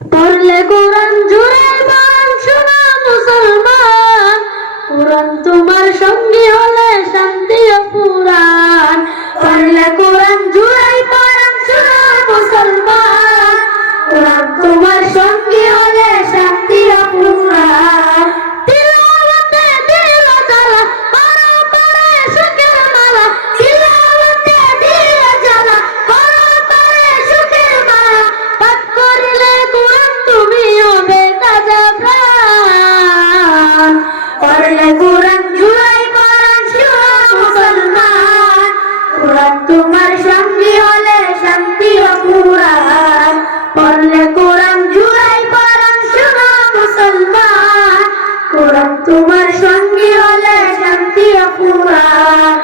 পড়লে কোরআন জুড়ে পড়ান শোনা মুসলমান, কোরআন তোমার সঙ্গী হলে শান্তি ও পুরাণ। পড়লে কোরআন জুড়ে পড়ান শোনা মুসলমান, কোরআন তোমার সঙ্গী হলে শান্তি ও পুরাণ। তিলাওয়াতে দিল জ্বালা, পড়ো পড়ে সুখের মালা, তিলাওয়াতে দিল জ্বালা, পড়ো পড়ে সুখের মালা। পাঠ করিলে কোরআন তুমি হবে তাজা প্রাণ। পড়লে কোরআন জুড়াই পড়ান শোনা মুসলমান, কোরআন তোমার সঙ্গী হলে শান্তি ও পুরাণ। পড়লে কোরআন জুড়াই পড়ান শোনা মুসলমান, কোরআন তোমার সঙ্গী হলে শান্তি ও পুরাণ।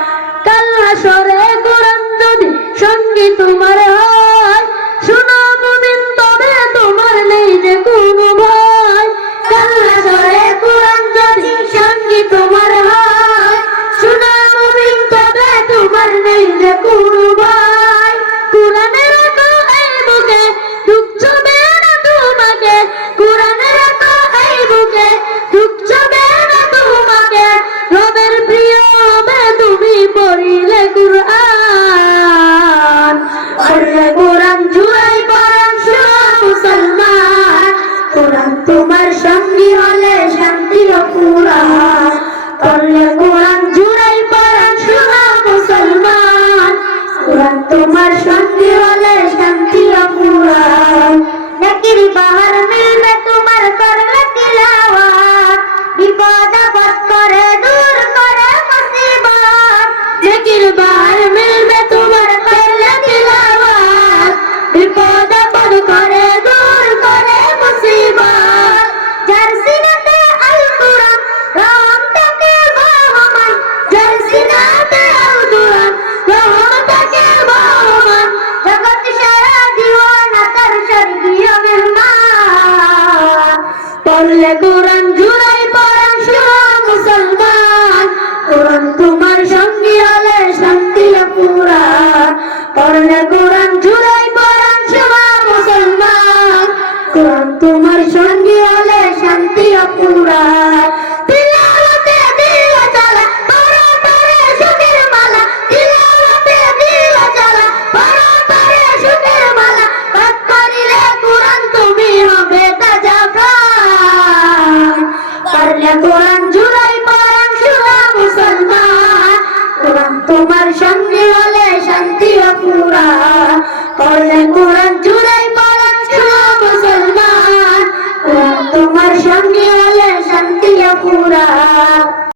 কাল হাসরে কোরআন যদি সঙ্গী তোমার হয়, শোনো মুমিন তবে তোমার নেই যে কোনো ভয়। কাল হাসরে কোরআন যদি সঙ্গী তোমার হয়, শোনো মুমিন তবে তোমার নেই যে কোনো ভয়। কোরআনে রাখো এই বুকে, দুঃখ ছবে না তোমাকে, কোরআনে রাখো এই বুকে, দুঃখ ছবে না তোমাকে। রবের প্রিয় হবে তুমি পড়িলে কোরআন। পড়লে কোরআন জুড়াই পড়ান শোনা মুসলমান, কোরআন তোমার সঙ্গী হলে শান্তি ও পুরাণ। পড়লে কোরআন জুড়াই পড়ান শোনা মুসলমান, কোরআন তোমার সঙ্গী হলে শান্তি ও পুরাণ। নেকির বাহার মিলবে তোমার করলে তিলাওয়াত, বিপদ আপদ করে দূর করে মুসিবত। নেকির বাহার মিলবে তোমার করলে তিলাওয়াত, বিপদ আপদ করে দূর করে মুসিবত। যার সিনাতে আল কুরআন রহম থাকে বহমান, যার সিনাতে আল কুরআন রহম থাকে বহমান। জগৎ সারা দিওয়ানা তার স্বর্গীয় মেহমান। পড়লে কোরআন জুড়াই পড়ান শোনা মুসলমান, কোরআন তোমার সঙ্গী হলে শান্তি ও পুরাণ। পড়লে কোরআন জুড়াই পড়ান শোনা মুসলমান, কোরআন তোমার সঙ্গী হলে শান্তি ও পুরাণ।